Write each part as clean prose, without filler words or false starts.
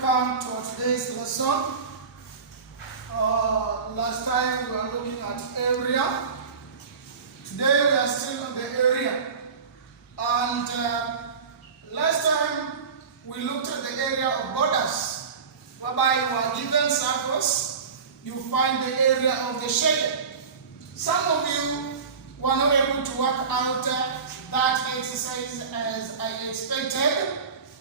welcome to today's lesson. Last time we were looking at area. Today we are still on the area. And last time we looked at the area of borders, whereby you are given circles, you find the area of the shaded. Some of you were not able to work out that exercise as I expected,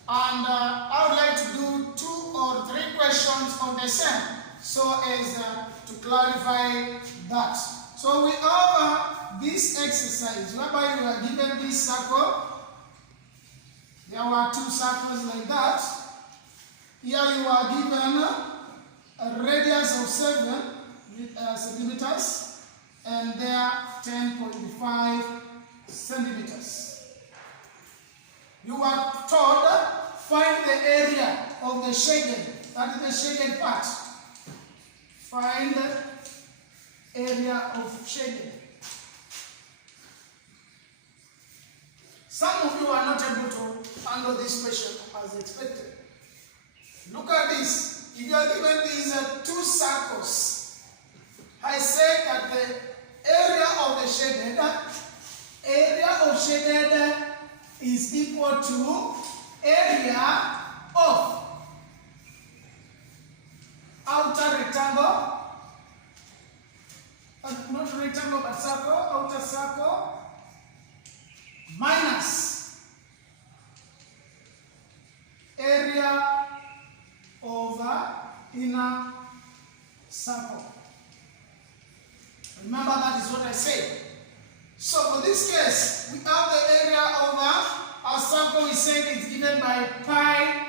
and I would like to do 2 or 3 questions on the same, so as to clarify that. So we have this exercise whereby you are given this circle. There were 2 circles like that. Here you are given a radius of 7 centimeters, and there 10.5 centimeters. You are told find the area of the shaded, that is the shaded part. Find the area of shaded. Some of you are not able to handle this question as expected. Look at this. If you are given these 2 circles, I said that the area of shaded is equal to area of outer rectangle, not rectangle but circle, outer circle, minus area of inner circle. Remember, that is what I said. So for this case, we have the area of our circle. We said it's given by pi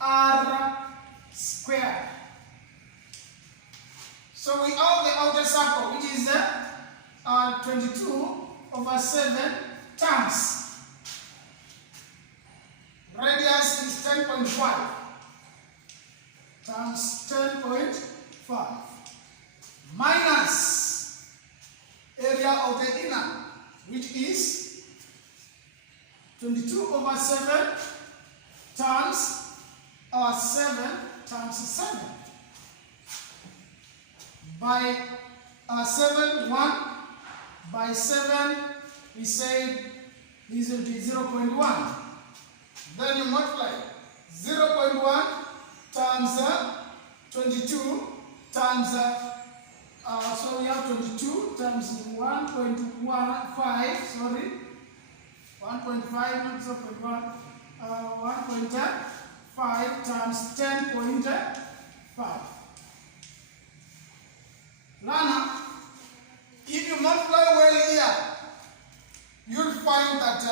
r squared. So we have the outer circle, which is 22 over 7 times. Radius is 10.5 times 10.5 minus area of the inner, which is 22 over 7 times 7 times 7 by 7, 1 by 7, we say this will be 0.1. Then you multiply 0.1 times 22 times so we have 22 times 1.15, sorry, 1.5, not 0.1, 1.5 times 10.5. Now, if you multiply well here, you'll find that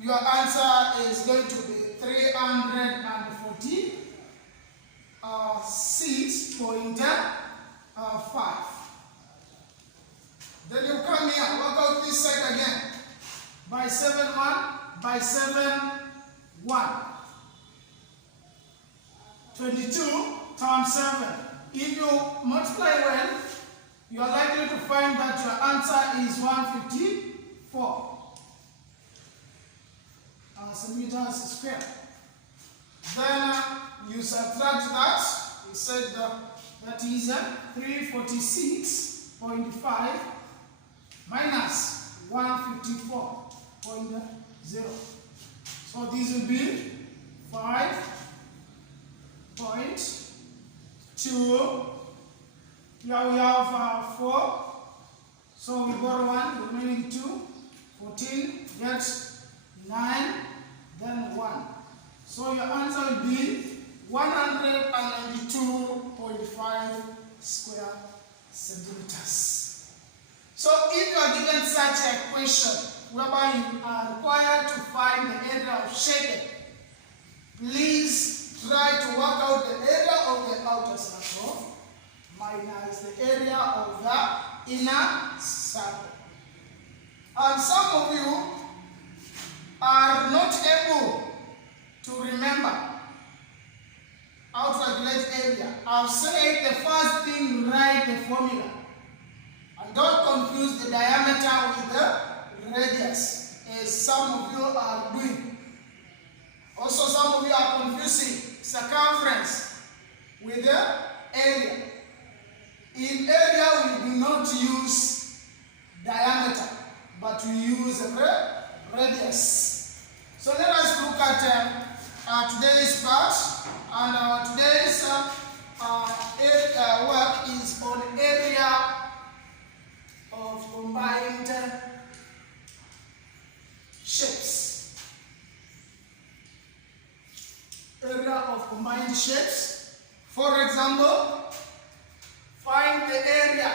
your answer is going to be 346.5. Then you come here, work out this side again. By 7, 1, by 7, 1. 22 times 7. If you multiply well, you are likely to find that your answer is 154 centimeters squared. Then you subtract that. We said that is 346.5 minus 154.0. So this will be 5.2. Here we have 4. So we borrow 1, remaining 2. 14, get 9, then 1. So your answer will be 192.5 square centimeters. So if you are given such a question whereby you are required to find the area of shaded, please try to work out the area of the outer circle minus the area of the inner circle. And some of you are not able to remember how to calculate area. I've said the first thing, write the formula. And don't confuse the diameter with the radius, as some of you are doing. Also, some of you are confusing circumference with the area. In area, we do not use diameter, but we use a radius. So let us look at today's part, and our today's work is on area of combined shapes. Area of combined shapes. For example, find the area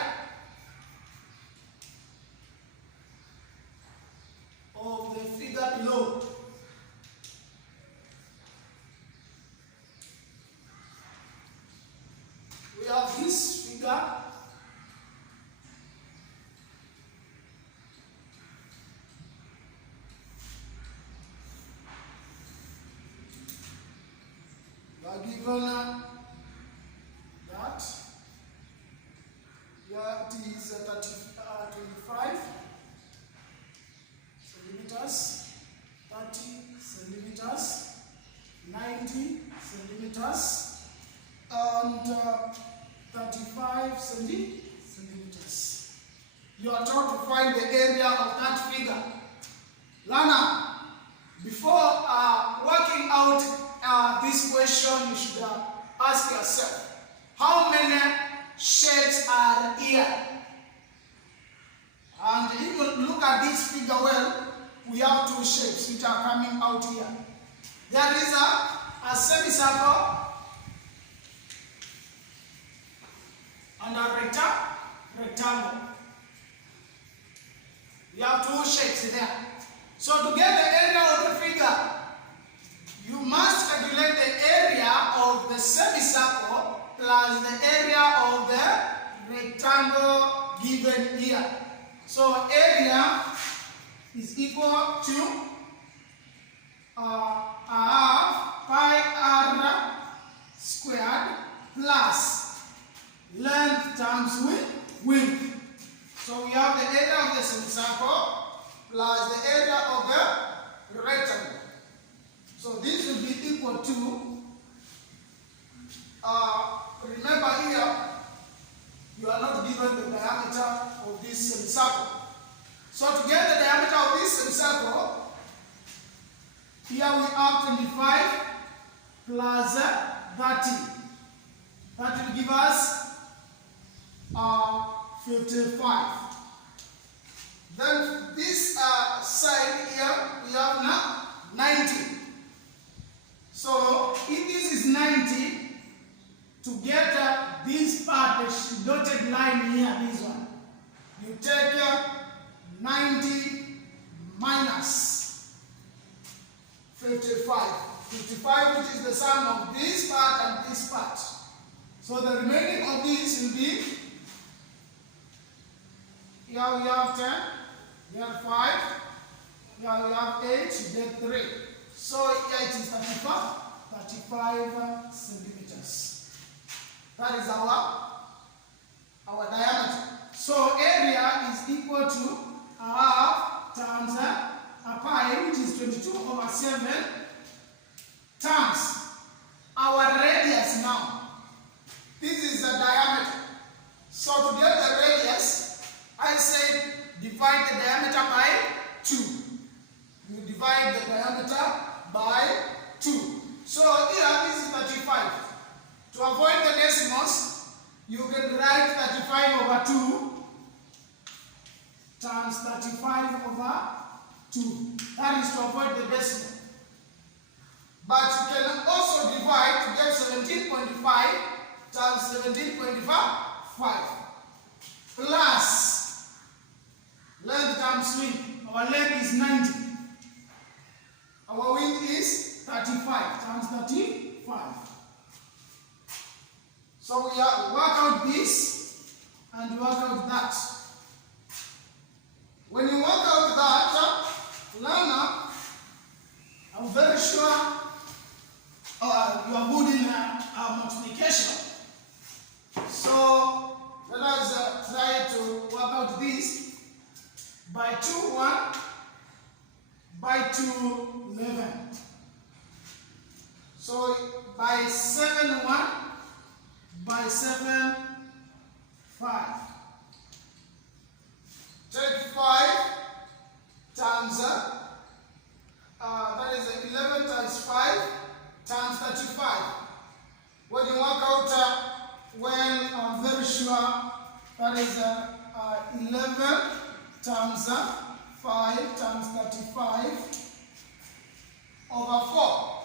of the figure below. We have this figure. We are given that. Here it is 25 centimeters, 30 centimeters, 90 centimeters, and 35 centimeters. You are trying to find the area of that figure. Lana, before working out this question, you should ask yourself, how many shapes are here? And if you look at this figure well, we have two shapes which are coming out here. There is a semicircle and a rectangle. We have two shapes there. So to get the area of the figure, you must calculate the area of the semicircle plus the area of the rectangle given here. So area is equal to half pi r squared plus length times width. So we have the area of the semicircle plus the area of the rectangle. So this will be equal to, remember here, you are not given the diameter of this semicircle. So to get the diameter of this semicircle, here we have 25 plus 30. That will give us 55. Then this side here, we have now 90. So if this is 90, to get this part, the dotted line here, this one, you take 90 minus 55. 55, which is the sum of this part and this part. So the remaining of this will be, here we have 10, here 5, here we have 8, you get 3. So here it is 35 centimeters. That is our diameter. So area is equal to half times a pi, which is 22/7, times our radius now. This is the diameter. So to get the radius, I said divide the diameter by 2. You divide the diameter by 2. So here this is 35. To avoid the decimals, you can write 35/2 times 35/2. That is to avoid the decimal. But you can also divide to get 17.5 times 17.5 plus length times width. Our length is 90. Our width is 35 times 35. So we work out this and work out that. When you work out that, learner, I'm very sure you are good in multiplication. So let us try to work out this. By 2, 1, by 2, 11. So by 7, 1, 7, 5. Take 5 times, that is 11 times 5 times 35. When you work out, well, I'm very sure that is 11 times 5 times 35 over 4.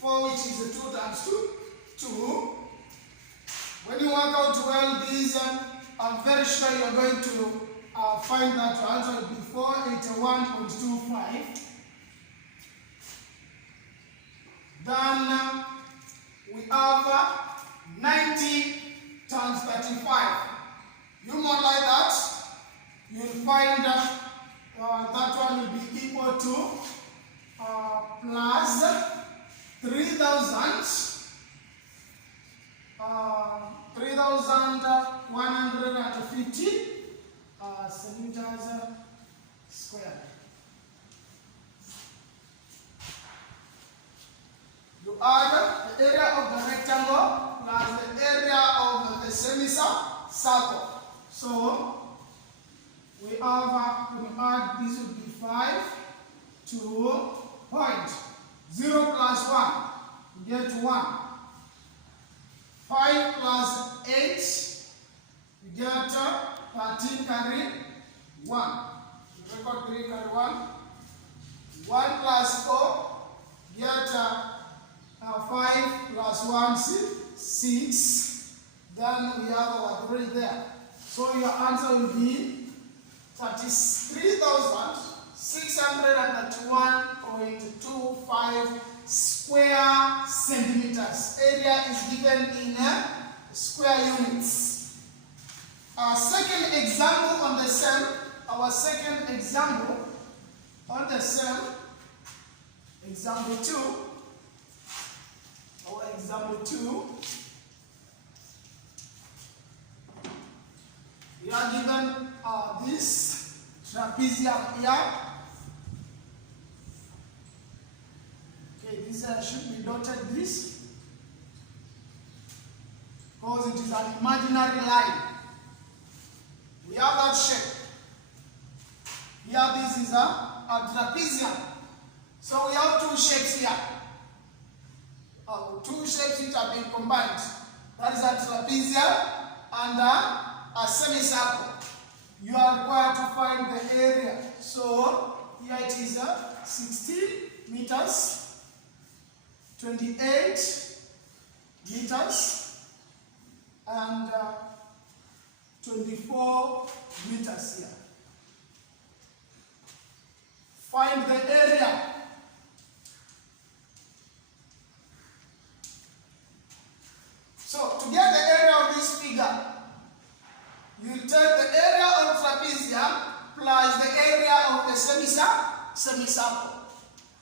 4, which is 2 times 2, 2. When you work out well these, I'm very sure you're going to find that your answer will be 481.25. Then we have 90 times 35. You multiply that, you'll find that one will be equal to plus 3,150 centimeters squared. You add the area of the rectangle plus the area of the semicircle. So we have, when we add, this would be 5 to point. 0 plus 1, you get 1. 5 plus 8, you get 13 carry 1. You record 3 carry 1. 1 plus 4, get 5 plus 1, 6. Then we have our 3 there. So your answer will be 33,631.25 square centimeters. Area is given in square units. Our second example on the same, example 2. Our example 2. We are given this trapezium here. Okay, this should be dotted this because it is an imaginary line. We have that shape. Here this is a trapezium. So we have 2 shapes here. 2 shapes which have been combined. That is a trapezium and a semicircle. You are required to find the area. So here it is 16 meters, 28 meters, and 24 meters here. Find the area. So to get the area of this figure, you take the area of trapezium plus the area of the semicircle.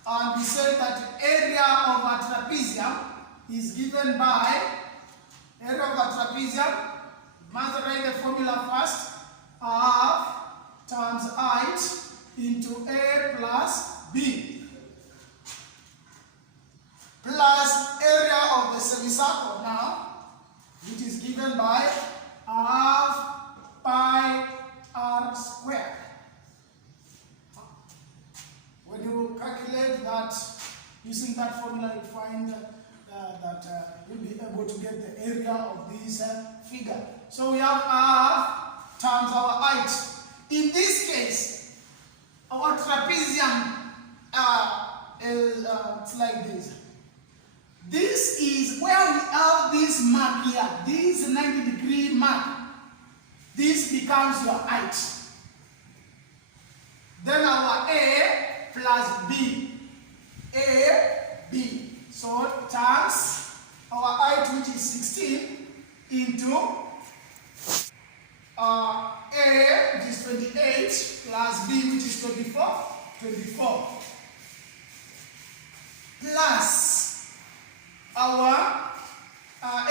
And we said that area of a trapezium is given by area of a trapezium. Must write the formula first. Half times height into A plus B plus area of the semicircle now, which is given by half pi r squared. When you calculate that using that formula, you find that you'll be able to get the area of this figure. So we have half times our height. In this case, our trapezium is it's like this. This is where we have this mark here, this 90-degree mark. This becomes your height. Then our A plus B. A, B. So times our height, which is 16, into A, which is 28, plus B, which is 24, plus our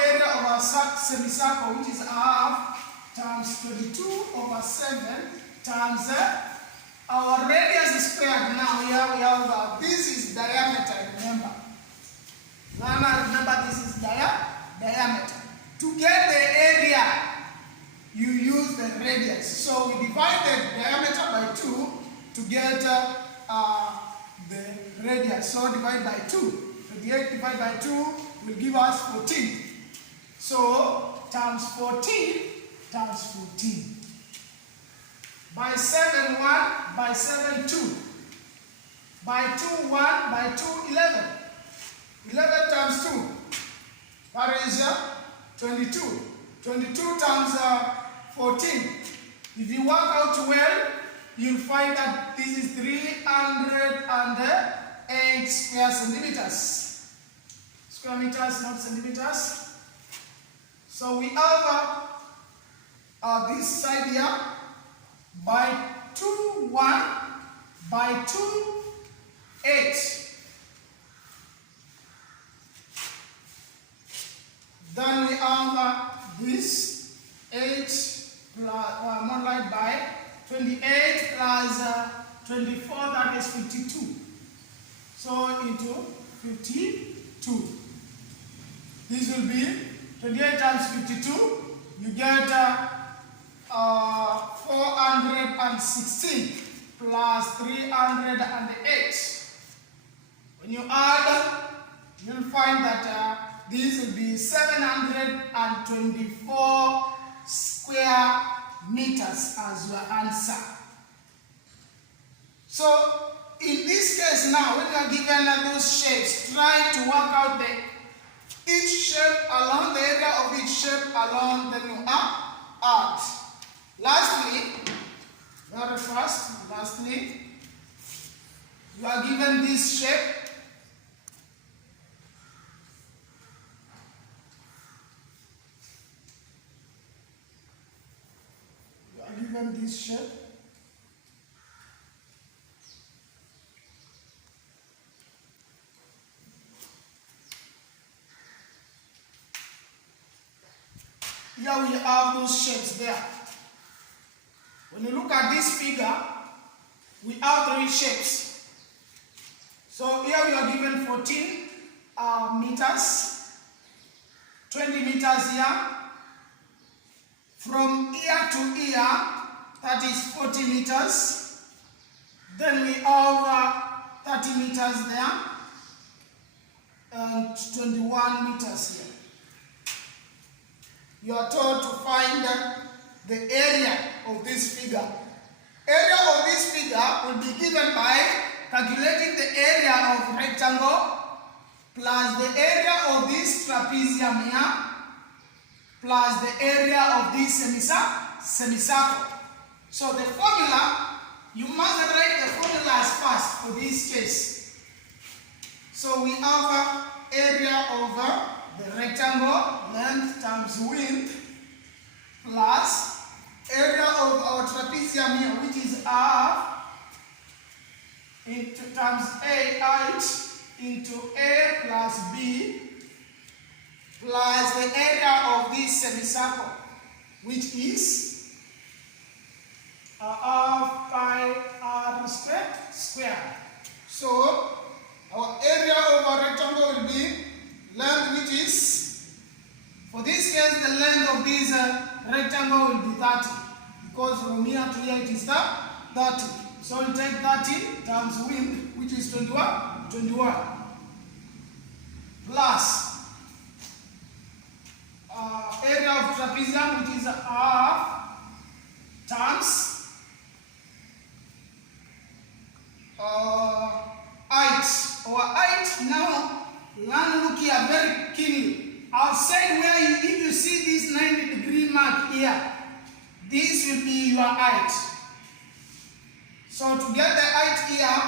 area of our semicircle, which is half times 22/7 times our radius is squared. Now we have this is diameter, remember. Remember this is diameter. To get the area, you use the radius. So we divide the diameter by 2 to get the radius. So divide by 2. 28 divided by 2 will give us 14. So times 14 times 14. By 7, 1. By 7, 2. By 2, 1. By 2, 11. 11 times 2. What is 22. 22 times 14. If you work out well, you'll find that this is 308 square centimeters. Square meters, not centimeters. So we have this side here by 2, 1, by 2, 8. Then we have this 8 multiplied by 28 plus 24, that is 52. So into 52. This will be 28 times 52. You get 416 plus 308. When you add, you'll find that this will be 724 square meters as your answer. So, in this case now, when you are given those shapes, try to work out each shape along, the area of each shape along, then you add. Lastly, very first, you are given this shape. Given this shape, here we have those shapes there. When you look at this figure, we have 3 shapes. So here we are given 14 meters, 20 meters here. From ear to ear, that is 40 meters. Then we have 30 meters there and 21 meters here. You are told to find the area of this figure. Area of this figure will be given by calculating the area of rectangle plus the area of this trapezium here plus the area of this semicircle. So the formula, you must write the formulas first for this case. So we have area over the rectangle, length times width, plus area of our trapezium here, which is r, into times a height into a plus b, plus the area of this semicircle, which is half pi r square. So our area of our rectangle will be length, which is, for this case, the length of this rectangle will be 30, because from here to here it is 30. So we'll take 30 times width, which is 21, plus area of trapezium, which is half, times height. Our height now, look here very keenly. Outside where if you see this 90-degree mark here, this will be your height. So to get the height here,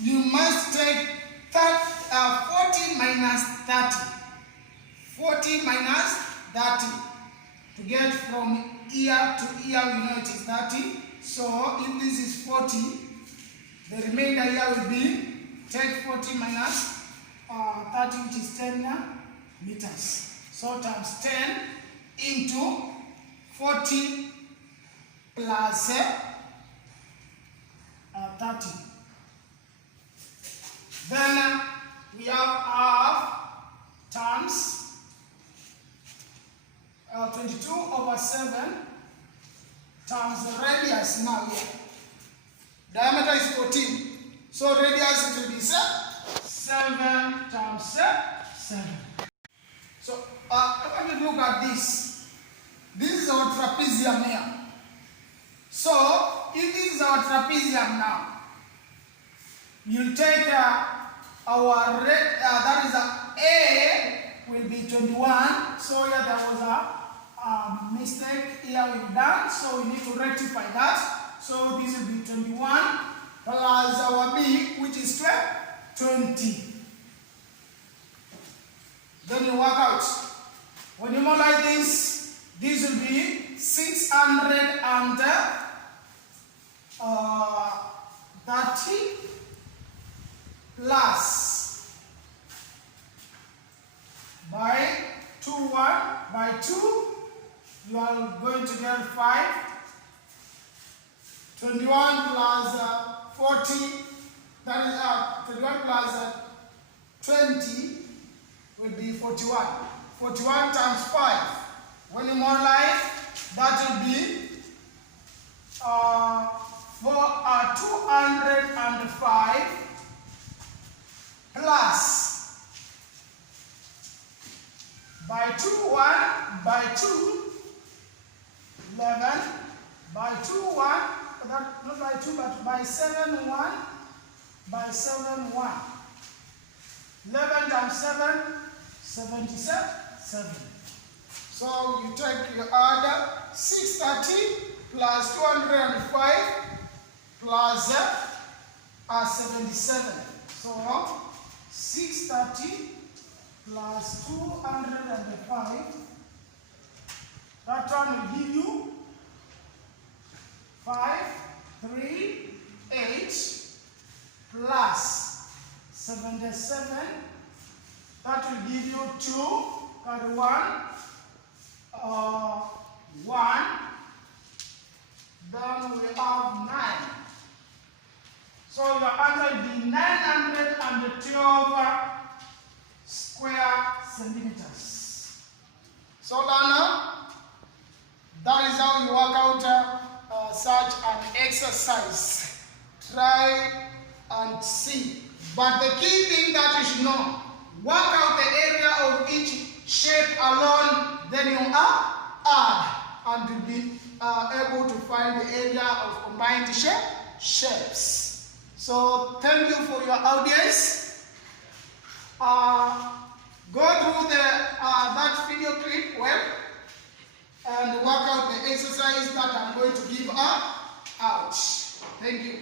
you must take 40 minus 30. 40 minus 30. To get from ear to ear, we know it is 30. So if this is 40, the remainder here will be, take 40 minus 30, which is 10 meters. So times 10 into 40 plus 30. Then we have half times 22 over 7 times the radius now here. Diameter is 14. So radius it will be 7 times 7. So I want to look at this. This is our trapezium here. So if this is our trapezium now, you take our that is A will be 21. So here there was a mistake here we've done. So we need to rectify that. So this will be 21 plus our B, which is 20. Then you work out. When you multiply this, this will be 630 plus by 1 by 2, you are going to get 5. 21 plus 40, that is 21 plus 20 will be 41. 41 times 5. When you multiply, that will be 205 plus by 2 1 by 2 11 by 2 1, not by 2 but by 7 1 by 7 1. 11 times 7, 77. So you take your order 630 plus 205 plus 77. So 630 plus 205, that one will give you 538 plus 77, that will give you 2, carry 1, 1, then we have 9. So your answer will be 912 square centimeters. So Lana, that is how you work out such an exercise. Try and see. But the key thing that you should know, work out the area of each shape alone, then you add and to be able to find the area of combined shapes. So thank you for your audience. Go through that video clip well and work out the exercise that I'm going to give out. Thank you.